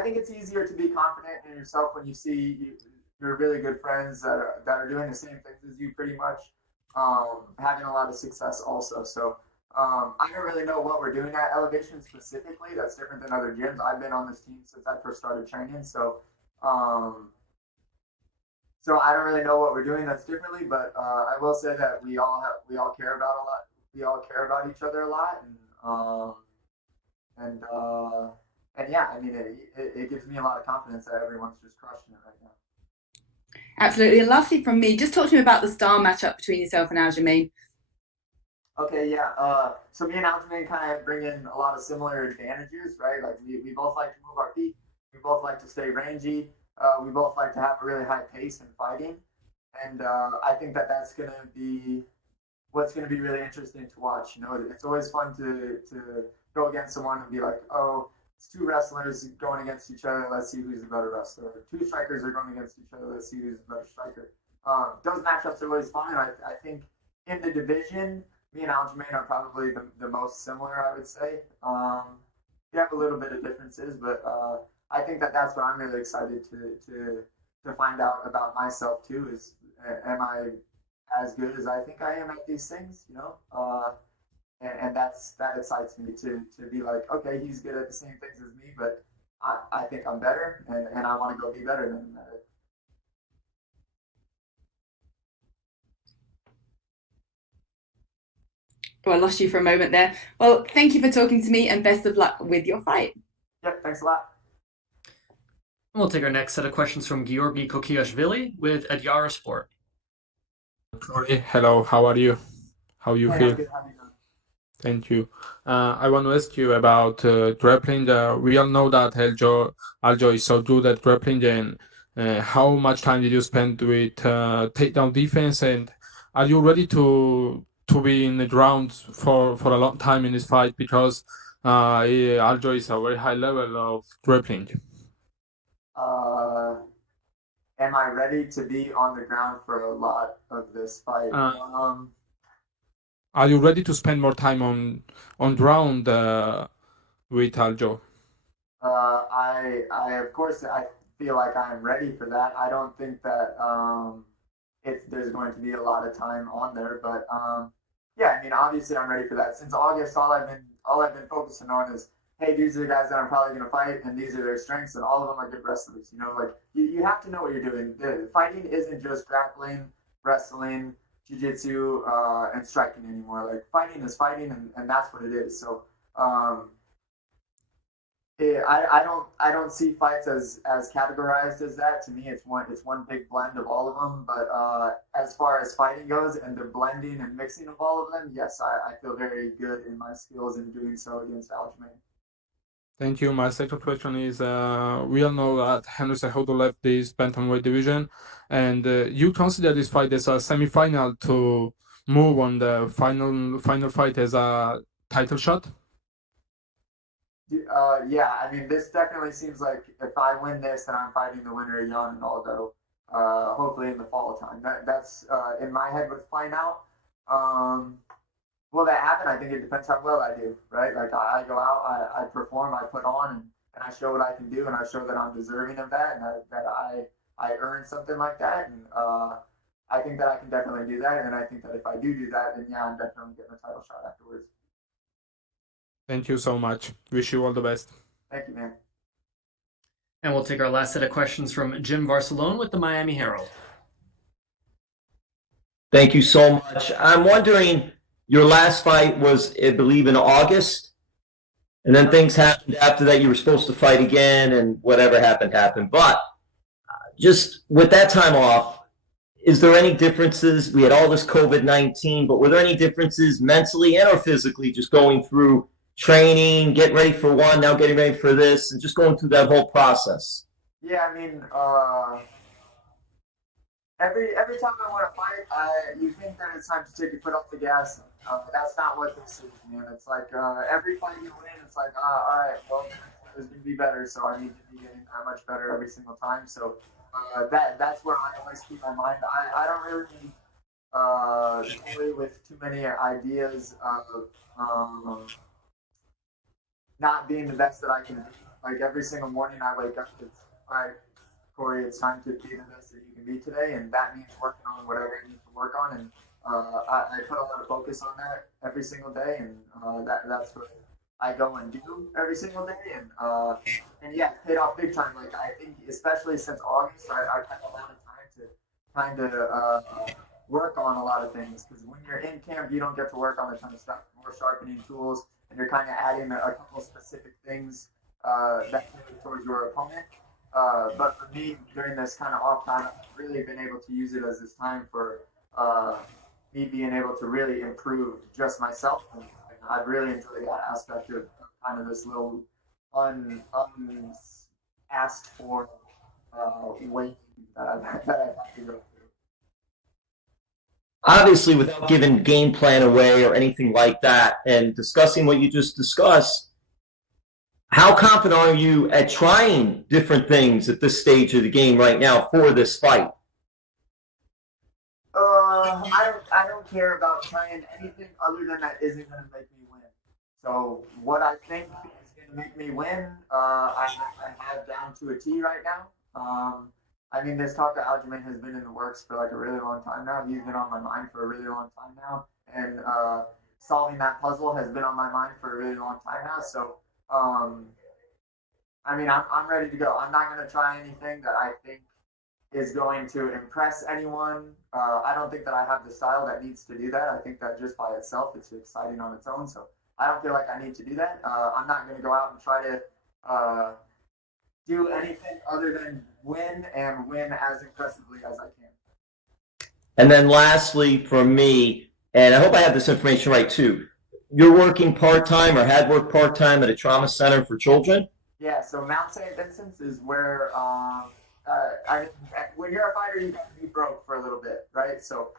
think it's easier to be confident in yourself when you see your really good friends that are doing the same things as you, pretty much, having a lot of success also. So I don't really know what we're doing at Elevation specifically. That's different than other gyms. I've been on this team since I first started training, um, so I don't really know what we're doing that's differently. But I will say that we all care about a lot. We all care about each other a lot, and yeah, I mean, it gives me a lot of confidence that everyone's just crushing it right now. Absolutely. And lastly, from me, just talk to me about the star matchup between yourself and Aljamain. Okay, yeah. So me and Aljamain kind of bring in a lot of similar advantages, right? Like we both like to move our feet. We both like to stay rangy. We both like to have a really high pace in fighting, and I think that that's going to be what's going to be really interesting to watch. You know, it's always fun to go against someone and be like, oh, it's two wrestlers going against each other. Let's see who's the better wrestler. Two strikers are going against each other. Let's see who's the better striker. Those matchups are always fun, and I think in the division, me and Aljamain are probably the most similar, I would say. We have a little bit of differences, but I think that that's what I'm really excited to find out about myself too. Is am I as good as I think I am at these things? You know, and that excites me to be like, okay, he's good at the same things as me, but I think I'm better, and I want to go be better than him at it. Oh, I lost you for a moment there. Well, thank you for talking to me and best of luck with your fight. Yep, thanks a lot. We'll take our next set of questions from Georgi Kokiashvili with Adyara Sport. Cory, hello, how are you? How you Hey, I'm feel? good. How you doing? Thank you. I want to ask you about grappling. We all know that Aljo is so good at grappling. And how much time did you spend with takedown defense? And are you ready to be in the ground for a long time in this fight? Because Aljo is a very high level of grappling. Uh, am I ready to be on the ground for a lot of this fight? Are you ready to spend more time on ground with Aljo? I of course I feel like I am ready for that. I don't think that there's going to be a lot of time on there, but yeah, I mean, obviously I'm ready for that. Since August, all I've been focusing on is, hey, these are the guys that I'm probably going to fight, and these are their strengths, and all of them are good wrestlers. You know, like you have to know what you're doing. The fighting isn't just grappling, wrestling, jiu-jitsu, and striking anymore. Like fighting is fighting, and that's what it is. So um, I don't see fights as categorized as that. To me, it's one big blend of all of them. But as far as fighting goes and the blending and mixing of all of them, yes, I feel very good in my skills in doing so against Aljamain. Thank you. My second question is, we all know that Henry Cejudo left this bantamweight division, and you consider this fight as a semi-final to move on the final fight as a title shot? Yeah, I mean, this definitely seems like if I win this, then I'm fighting the winner of Jan and Aldo, hopefully in the fall time. That's in my head what's playing out. Um, will that happen? I think it depends how well I do, right? Like I go out, I perform, I put on, and I show what I can do, and I show that I'm deserving of that, and that I earned something like that, and I think that I can definitely do that, and I think that if I do that, then yeah, I'm definitely getting a title shot afterwards. Thank you so much. Wish you all the best. Thank you, man. And we'll take our last set of questions from Jim Barcelone with the Miami Herald. Thank you so much. I'm wondering, your last fight was, I believe, in August, and then things happened after that. You were supposed to fight again, and whatever happened, happened. But just with that time off, is there any differences? We had all this COVID-19, but were there any differences mentally and or physically just going through training, getting ready for one, now getting ready for this, and just going through that whole process? Yeah, I mean, every time I want to fight, you think that it's time to take your foot off the gas. That's not what this is, man. It's like every fight you win, it's like, all right, well, there's gonna be better, so I need to be getting that much better every single time. So that's where I always keep my mind. I don't really toy with too many ideas of not being the best that I can be. like every single morning I wake up, it's all right, Cory, it's time to be the best that you can be today, and that means working on whatever you need to work on. And I put a lot of focus on that every single day, and that's what I go and do every single day. And yeah, it paid off big time. Like I think, especially since August, I've had a lot of time to kind of work on a lot of things, because when you're in camp, you don't get to work on a ton of stuff, more sharpening tools, and you're kind of adding a couple specific things that towards your opponent. But for me, during this kind of off time, I've really been able to use it as this time for me being able to really improve just myself. And I've really enjoyed that aspect of kind of this little unasked for weight that I've had to go through. Obviously, without giving game plan away or anything like that, and discussing what you just discussed, how confident are you at trying different things at this stage of the game right now for this fight? I don't care about trying anything other than that isn't going to make me win. So what I think is going to make me win, I have down to a T right now. I mean, this talk of Aljamain has been in the works for like a really long time now. He's been on my mind for a really long time now, and solving that puzzle has been on my mind for a really long time now. So, I mean, I'm ready to go. I'm not going to try anything that I think is going to impress anyone. I don't think that I have the style that needs to do that. I think that just by itself, it's exciting on its own. So I don't feel like I need to do that. I'm not going to go out and try to do anything other than win and win as impressively as I can. And then lastly, for me, and I hope I have this information right too, you're working part-time or had worked part-time at a trauma center for children? Yeah, so Mount St. Vincent's is where when you're a fighter, you got to be broke for a little bit, right? So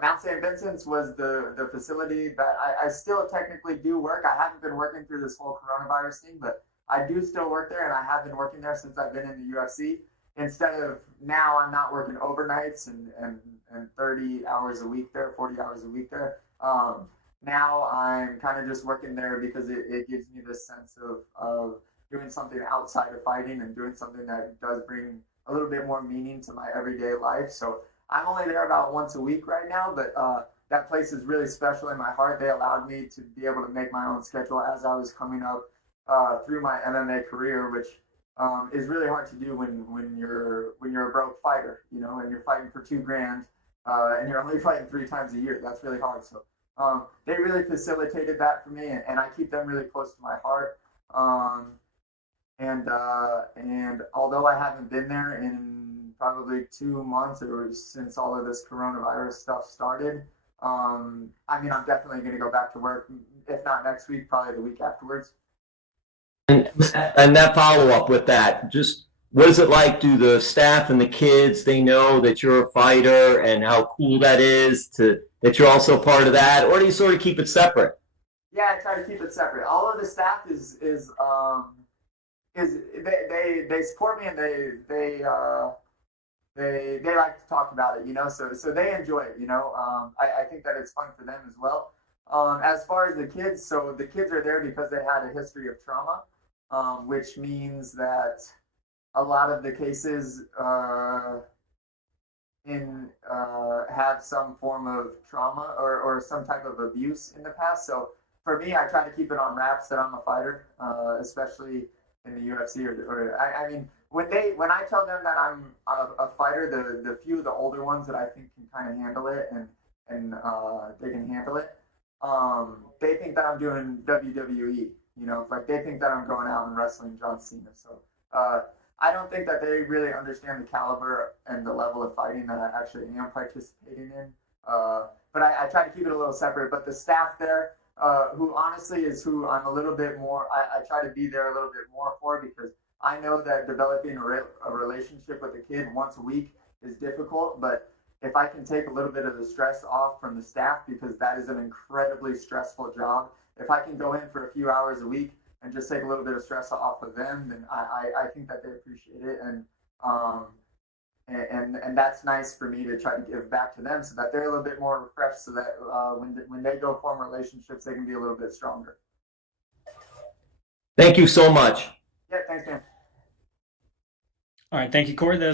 Mount St. Vincent's was the facility that I still technically do work. I haven't been working through this whole coronavirus thing, but I do still work there, and I have been working there since I've been in the UFC. Instead of now, I'm not working overnights and 30 hours a week there, 40 hours a week there. Now I'm kind of just working there because it gives me this sense of doing something outside of fighting and doing something that does bring a little bit more meaning to my everyday life. So I'm only there about once a week right now, but that place is really special in my heart. They allowed me to be able to make my own schedule as I was coming up through my MMA career, which is really hard to do when you're a broke fighter, you know, and you're fighting for $2,000 and you're only fighting 3 times a year. That's really hard. So they really facilitated that for me, and I keep them really close to my heart. And although I haven't been there in probably 2 months or since all of this coronavirus stuff started, I mean, I'm definitely going to go back to work, if not next week, probably the week afterwards. And that follow-up with that, just what is it like? Do the staff and the kids, they know that you're a fighter and how cool that is that you're also part of that, or do you sort of keep it separate? Yeah, I try to keep it separate. All of the staff is they support me, and they like to talk about it, you know. So they enjoy it, you know. I think that it's fun for them as well. As far as the kids, so the kids are there because they had a history of trauma, which means that a lot of the cases have some form of trauma or some type of abuse in the past. So for me, I try to keep it on wraps that I'm a fighter, especially in the UFC. I mean, when I tell them that I'm a fighter, the few of the older ones that I think can kind of handle it and they can handle it, they think that I'm doing WWE. You know, like they think that I'm going out and wrestling John Cena. So I don't think that they really understand the caliber and the level of fighting that I actually am participating in. But I try to keep it a little separate. But the staff there, who honestly is who I'm a little bit more, I try to be there a little bit more for, because I know that developing a relationship with a kid once a week is difficult. But if I can take a little bit of the stress off from the staff, because that is an incredibly stressful job, if I can go in for a few hours a week and just take a little bit of stress off of them, then I think that they appreciate it. And that's nice for me to try to give back to them so that they're a little bit more refreshed, so that when they go form relationships, they can be a little bit stronger. Thank you so much. Yeah, thanks, man. All right, thank you, Cory.